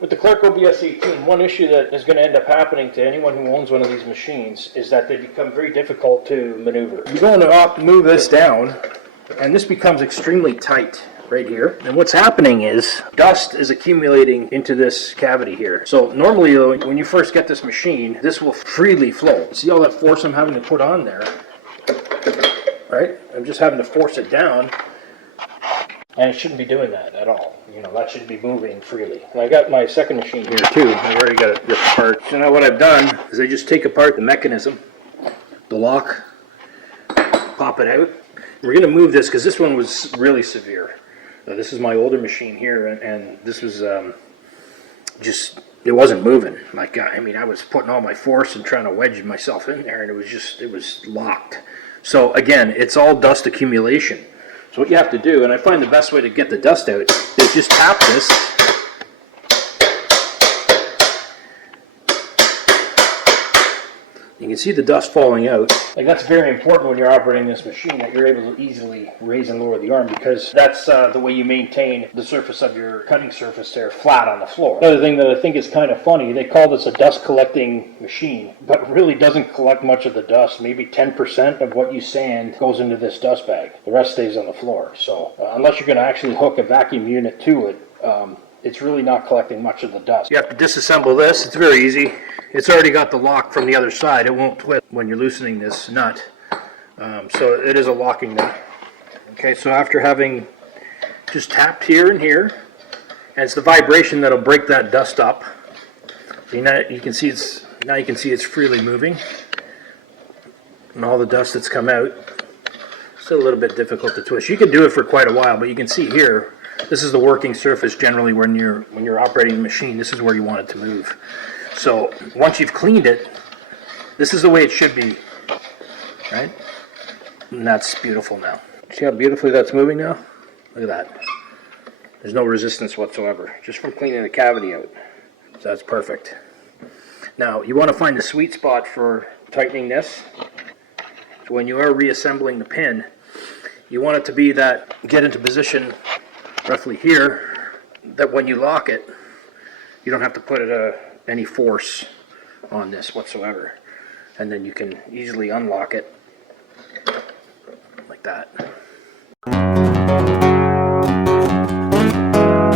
With the Clark OBS 18, one issue that is going to end up happening to anyone who owns one of these machines is that they become very difficult to maneuver. You're going to move this down, and this becomes extremely tight right here. And what's happening is dust is accumulating into this cavity here. So normally when you first get this machine, this will freely flow. See all that force I'm having to put on there? Right? I'm just having to force it down. And it shouldn't be doing that at all. You know, that should be moving freely. And I got my second machine here too. I've already got it ripped apart. So now what I've done is I just take apart the mechanism, the lock, pop it out. We're going to move this because this one was really severe. This is my older machine here, and this was just, it wasn't moving. Like, I mean, I was putting all my force and trying to wedge myself in there, and it was locked. So again, it's all dust accumulation. So what you have to do, and I find the best way to get the dust out, is just tap this. You can see the dust falling out. Like, that's very important when you're operating this machine, that you're able to easily raise and lower the arm, because that's the way you maintain the surface of your cutting surface there flat on the floor. Another thing that I think is kind of funny, they call this a dust collecting machine, but it really doesn't collect much of the dust. Maybe 10% of what you sand goes into this dust bag. The rest stays on the floor. So unless you're going to actually hook a vacuum unit to it, it's really not collecting much of the dust. You have to disassemble this. It's very easy. It's already got the lock from the other side. It won't twist when you're loosening this nut. So it is a locking nut. Okay, so after having just tapped here and here, and it's the vibration that'll break that dust up. See, now you can see it's freely moving, and all the dust that's come out. Still a little bit difficult to twist. You can do it for quite a while, but you can see here, this is the working surface generally when you're operating the machine. This is where you want it to move. So once you've cleaned it, this is the way it should be, right? And that's beautiful now. See how beautifully that's moving now? Look at that. There's no resistance whatsoever, just from cleaning the cavity out. So that's perfect. Now you want to find the sweet spot for tightening this. So when you are reassembling the pin, you want it to be that, get into position roughly here, that when you lock it, you don't have to put any force on this whatsoever. And then you can easily unlock it like that.